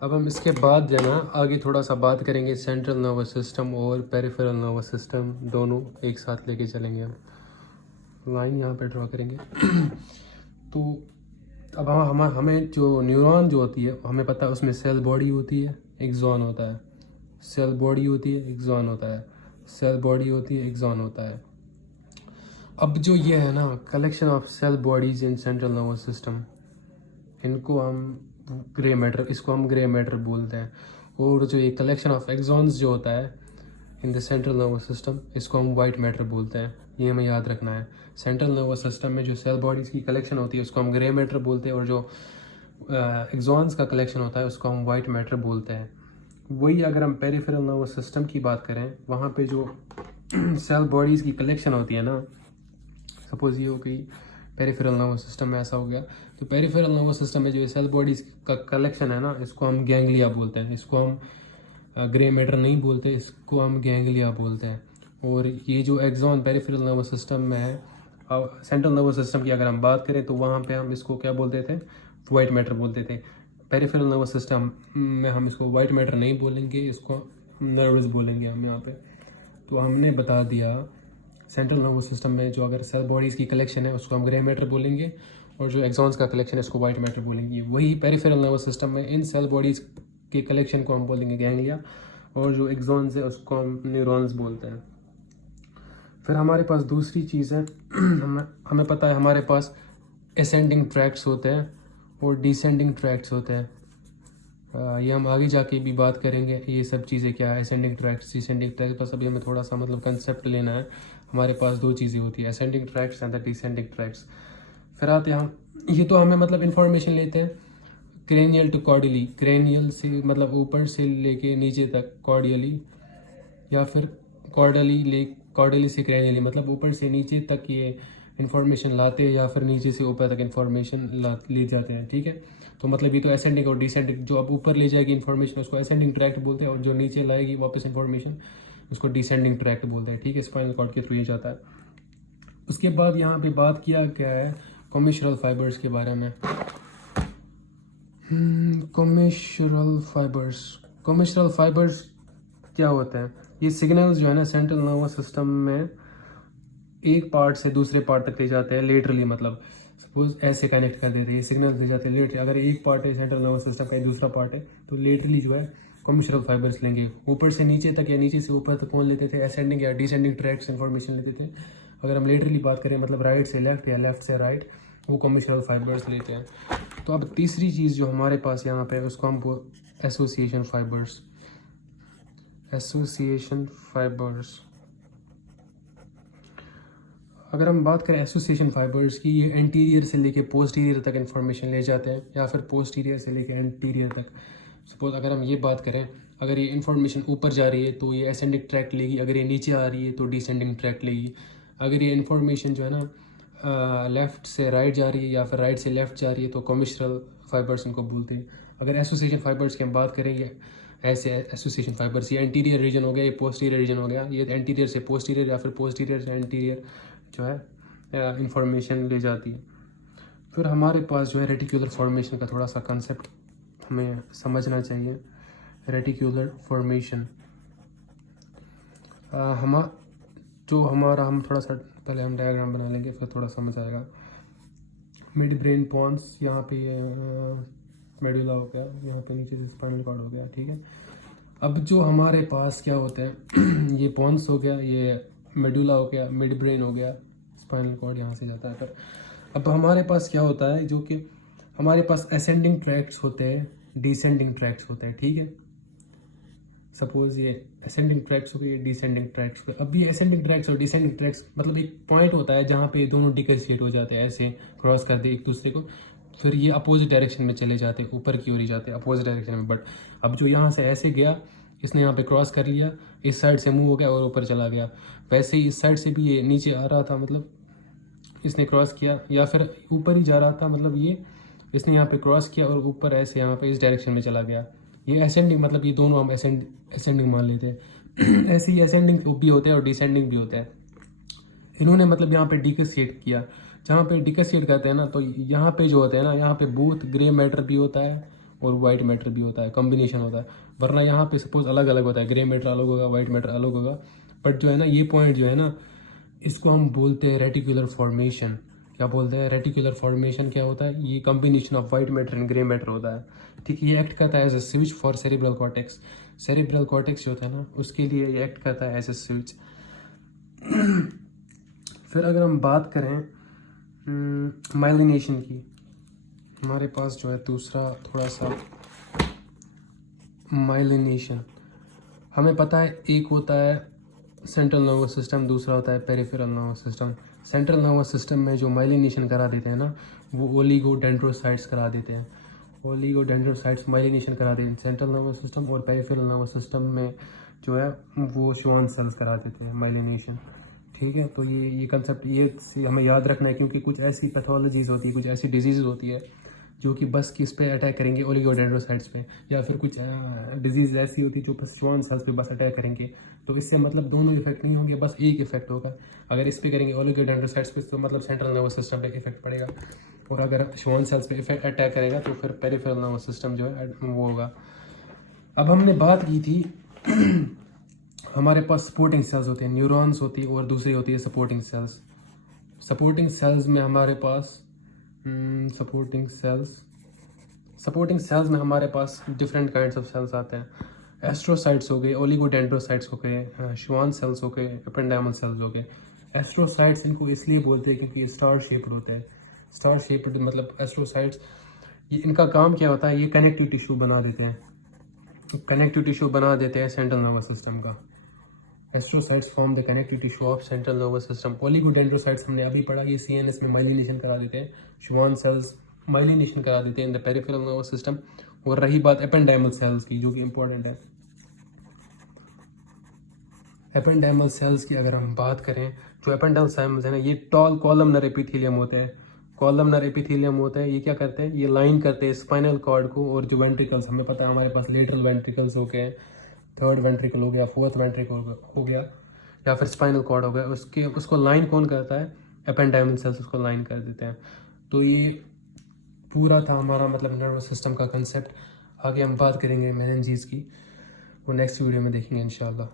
अब हम इसके बाद जो है ना आगे थोड़ा सा बात करेंगे सेंट्रल नर्वस सिस्टम और पेरिफेरल नर्वस सिस्टम, दोनों एक साथ लेके चलेंगे। हम लाइन यहाँ पे ड्रॉ करेंगे। तो अब हमें जो न्यूरॉन जो होती है हमें पता है उसमें सेल बॉडी होती है, एक्सॉन होता है। सेल बॉडी होती है, एक्सॉन होता है। सेल बॉडी होती है, एक्सॉन होता है। अब जो ये है ना collection of cell bodies in central nervous system, इनको हम ग्रे मैटर, इसको हम ग्रे मैटर बोलते हैं। और जो ये कलेक्शन ऑफ एक्सॉन्स जो होता है in the central nervous system, इसको हम वाइट मैटर बोलते हैं। ये हमें याद रखना है। सेंट्रल नर्वस सिस्टम में जो सेल बॉडीज़ की कलेक्शन होती है उसको हम ग्रे मैटर बोलते हैं, और जो एक्सॉन्स का कलेक्शन होता है उसको हम वाइट मैटर बोलते हैं। वही अगर हम पेरिफेरल नर्वस सिस्टम की बात करें, वहाँ पे जो सेल बॉडीज़ की कलेक्शन होती है ना, सपोज ये हो गई पेरिफेरल नर्वस सिस्टम में ऐसा हो गया, तो पेरिफेरल नर्वस सिस्टम में जो सेल बॉडीज़ का कलेक्शन है ना, इसको हम गैंग्लिया बोलते हैं। इसको हम ग्रे मैटर नहीं बोलते, इसको हम गैंग्लिया बोलते हैं। और ये जो एक्सॉन पेरिफेरल नर्वस सिस्टम में है, सेंट्रल नर्वस सिस्टम की अगर हम बात करें तो वहाँ पे हम इसको क्या बोलते थे, वाइट मैटर बोलते थे। पेरिफेरल नर्वस सिस्टम में हम इसको वाइट मैटर नहीं बोलेंगे, इसको नर्व्स बोलेंगे हम यहाँ पे। तो हमने बता दिया सेंट्रल नर्वस सिस्टम में जो अगर सेल बॉडीज़ की कलेक्शन है उसको हम ग्रे मैटर बोलेंगे, और जो एक्सॉन्स का कलेक्शन है उसको वाइट मैटर बोलेंगे। वही पेरिफेरल नर्वस सिस्टम में इन सेल बॉडीज़ के कलेक्शन को हम बोलेंगे गैंग्लिया, और जो एक्सॉन्स है उसको हम न्यूरॉन्स बोलते हैं। फिर हमारे पास दूसरी चीज़ है, हमें पता है हमारे पास असेंडिंग ट्रैक्ट्स होते हैं और डिसेंडिंग ट्रैक्ट्स होते हैं। ये हम आगे जाके भी बात करेंगे ये सब चीज़ें क्या है, असेंडिंग ट्रैक्ट्स, डिसेंडिंग ट्रैक्ट्स। बस अभी हमें थोड़ा सा मतलब कंसेप्ट लेना है। हमारे पास दो चीज़ें होती है, ascending tracts and the descending tracts. फिर आते हैं हम, ये तो हमें मतलब इंफॉर्मेशन लेते हैं क्रेनियल टू कॉर्डियली, क्रेनियल से मतलब ऊपर से लेके नीचे तक कॉर्डियली, या फिर कॉर्डियली से क्रेनियली, मतलब ऊपर से नीचे तक ये इन्फॉर्मेशन लाते हैं, या फिर नीचे से ऊपर तक इन्फॉर्मेशन ले जाते हैं। ठीक है, तो मतलब ये तो असेंडिंग और डिसेंडिंग, जो अब ऊपर ले जाएगी इन्फॉर्मेशन उसको असेंडिंग ट्रैक्ट बोलते हैं, और जो नीचे लाएगी वापस इन्फॉर्मेशन उसको डिसेंडिंग ट्रैक्ट बोलते हैं। ठीक है, स्पाइनल कॉर्ड के थ्रू ये जाता है। उसके बाद यहाँ पे बात किया गया है कॉमिशरल फाइबर्स के बारे में। कॉमिशरल फाइबर्स, कॉमिशरल फाइबर्स क्या होता है? ये सिग्नल्स जो है ना सेंट्रल नर्वस सिस्टम में एक पार्ट से दूसरे पार्ट तक ले जाते हैं लेटरली, मतलब सपोज ऐसे कनेक्ट कर देते हैं, ये सिग्नल्स ले जाते हैं लेटरली। अगर एक पार्ट है सेंट्रल नर्वस सिस्टम का, दूसरा पार्ट है, तो लेटरली जो है कॉमिशरल फाइबर्स लेंगे। ऊपर से नीचे तक या नीचे से ऊपर तक कौन लेते थे? असेंडिंग या डिसेंडिंग ट्रैक्ट इन्फॉर्मेशन लेते थे। अगर हम लेटरली बात करें मतलब राइट से लेफ्ट या लेफ्ट से राइट, वो कॉमिशरल फाइबर्स लेते हैं। तो अब तीसरी चीज़ जो हमारे पास यहाँ पे है उसको हम एसोसिएशन फाइबर्स, एसोसिएशन फाइबर्स। अगर हम बात करें एसोसिएशन फाइबर्स की, ये एंटीरियर से लेके पोस्टीरियर तक इन्फॉर्मेशन ले जाते हैं, या फिर पोस्टीरियर से लेके एंटीरियर तक। सपोज अगर हम ये बात करें, अगर ये इन्फॉर्मेशन ऊपर जा रही है तो ये असेंडिंग ट्रैक्ट लेगी, अगर ये नीचे आ रही है तो डिसेंडिंग ट्रैक्ट लेगी। अगर ये इन्फॉर्मेशन जो है ना लेफ़्ट से राइट जा रही है या फिर राइट से लेफ़्ट जा रही है तो कॉमिशरल फाइबर्स उनको बोलते हैं। अगर एसोसिएशन फाइबर्स की हम बात करेंगे, ऐसे एसोसिएशन फाइबर्स, ये एंटीरियर रीजन हो गया, ये पोस्टीरियर रीजन हो गया, ये एंटीरियर से पोस्टीरियर या फिर पोस्टीरियर से एंटीरियर जो है इंफॉर्मेशन ले जाती है। फिर हमारे पास जो है रेटिकुलर फॉर्मेशन का थोड़ा सा कंसेप्ट हमें समझना चाहिए। रेटिकुलर फॉर्मेशन हम थोड़ा सा पहले हम डायग्राम बना लेंगे, फिर थोड़ा समझ आएगा। मिड ब्रेन पॉन्स, यहाँ पे मेडुला हो गया, यहाँ पे नीचे से स्पाइनल कॉर्ड हो गया। ठीक है, अब जो हमारे पास क्या होते हैं ये पॉन्स हो गया, ये मेडुला हो गया, मिड ब्रेन हो गया, स्पाइनल कॉर्ड यहाँ से जाता है। पर अब हमारे पास क्या होता है, जो कि हमारे पास असेंडिंग ट्रैक्ट्स होते हैं, डिसेंडिंग ट्रैक्ट्स होते हैं। ठीक है, सपोज ये असेंडिंग ट्रैक्ट्स हो गए, डिसेंडिंग ट्रैक्ट्स हो गए। अब ये असेंडिंग ट्रैक्ट्स और डिसेंडिंग ट्रैक्ट्स मतलब एक पॉइंट होता है जहाँ पे दोनों डिसोसिएट हो जाते हैं, ऐसे क्रॉस कर दे एक दूसरे को, फिर ये अपोजिट डायरेक्शन में चले जाते हैं, ऊपर की ओर ही जाते हैं अपोजिट डायरेक्शन में। बट अब जो यहाँ से ऐसे गया, इसने यहाँ पे क्रॉस कर लिया, इस साइड से मूव हो गया और ऊपर चला गया। वैसे ही इस साइड से भी ये नीचे आ रहा था, मतलब इसने क्रॉस किया, या फिर ऊपर ही जा रहा था, मतलब ये इसने यहाँ पे क्रॉस किया और ऊपर ऐसे यहाँ पे इस डायरेक्शन में चला गया। ये असेंडिंग, मतलब ये दोनों हम असेंडिंग मान लेते हैं। ऐसे ही असेंडिंग भी होते हैं और डिसेंडिंग भी होते हैं। इन्होंने मतलब यहाँ पे डिसोसिएट किया। जहाँ पे डिसोसिएट करते हैं ना, तो यहाँ पे जो होते हैं ना, यहाँ पे बोथ ग्रे मैटर भी होता है और वाइट मैटर भी होता है, कॉम्बिनेशन होता है। वरना यहाँ पे सपोज अलग अलग होता है, ग्रे मैटर अलग होगा, वाइट मैटर अलग होगा। बट जो है ना ये पॉइंट जो है ना, इसको हम बोलते हैं रेटिकुलर फॉर्मेशन। क्या बोलते हैं? रेटिकुलर फॉर्मेशन क्या होता है? ये combination of white matter and grey matter होता है। ठीक है, ये एक्ट करता है as a switch for cerebral cortex. Cerebral cortex जो होता है ना, उसके लिए ये एक्ट करता है एज ए स्विच। फिर अगर हम बात करें माइलिनेशन की, हमारे पास जो है दूसरा थोड़ा सा माइलिनेशन। हमें पता है एक होता है सेंट्रल नर्वस सिस्टम, दूसरा होता है peripheral nervous system. Central nervous system में जो माइलिनेशन करा देते हैं ना, वो ओलिगोडेंड्रोसाइट्स करा देते हैं। ओलिगोडेंड्रोसाइट्स माइलिनेशन करा देते हैं सेंट्रल नर्वस सिस्टम, और पेरिफेरल नर्वस सिस्टम में जो है वो श्वान सेल्स करा देते हैं माइलिनेशन। ठीक है, तो ये कंसेप्ट ये हमें याद रखना है, क्योंकि कुछ ऐसी पैथोलॉजीज होती है, कुछ ऐसी डिजीज़ होती है जो कि बस किस पे अटैक करेंगे, ओलिगोडेंड्रोसाइट्स पे, या फिर कुछ डिजीज़ ऐसी होती है जो बस श्वान सेल्स पे बस अटैक करेंगे। तो इससे मतलब दोनों इफेक्ट नहीं होंगे, बस एक इफेक्ट होगा। अगर इस पे करेंगे ओलिगोडेंड्रोसाइट्स पे तो मतलब सेंट्रल नर्वस सिस्टम पे इफेक्ट पड़ेगा, और अगर श्वान सेल्स पे इफेक्ट अटैक करेगा तो फिर पेरिफेरल नर्वस सिस्टम जो है वो होगा। अब हमने बात की थी हमारे पास सपोर्टिंग सेल्स होते हैं, न्यूरॉन्स होती है, और दूसरी होती है सपोर्टिंग सेल्स। सपोर्टिंग सेल्स में हमारे पास सपोर्टिंग सेल्स में हमारे पास डिफरेंट काइंड्स ऑफ सेल्स आते हैं। एस्ट्रोसाइट्स हो गए, ओलिगोडेंड्रोसाइट्स हो गए, श्वान सेल्स हो गए, एपेंडाइमल सेल्स हो गए। एस्ट्रोसाइट्स इनको इसलिए बोलते हैं क्योंकि ये स्टार शेप्ड होते हैं। स्टार शेप्ड मतलब एस्ट्रोसाइट्स, ये इनका काम क्या होता है? ये कनेक्टिव टिश्यू बना देते हैं, सेंट्रल नर्वस सिस्टम का। Astrocytes form the connective tissue of central nervous system. Oligodendrocytes हमने अभी पढ़ा, ये सीएनएस में माइलिनेशन करा देते हैं। श्वान सेल्स माइलिनेशन करा देते हैं in the peripheral nervous system. और रही बात एपेंडाइमल सेल्स की, जो कि इंपॉर्टेंट है, एपेंडाइमल सेल्स की अगर हम बात करें, जो एपेंडाइमल सेल्स है ना, ये टॉल कॉलमनर एपिथेलियम होते हैं। कॉलमनर एपिथेलियम होता है, ये क्या करते हैं? ये लाइन करते हैं स्पाइनल कॉर्ड को, और जो वेंट्रिकल्स, हमें पता है हमारे पास लेटरल वेंट्रिकल्स हो गए, थर्ड वेंट्रिकल हो गया, फोर्थ वेंट्रिकल हो गया, या फिर स्पाइनल कॉर्ड हो गया, उसको लाइन कौन करता है? एपेंडाइमल सेल्स उसको लाइन कर देते हैं। तो ये पूरा था हमारा मतलब नर्वस सिस्टम का कंसेप्ट। आगे हम बात करेंगे मेनिंजीज की, वो नेक्स्ट वीडियो में देखेंगे इंशाल्लाह।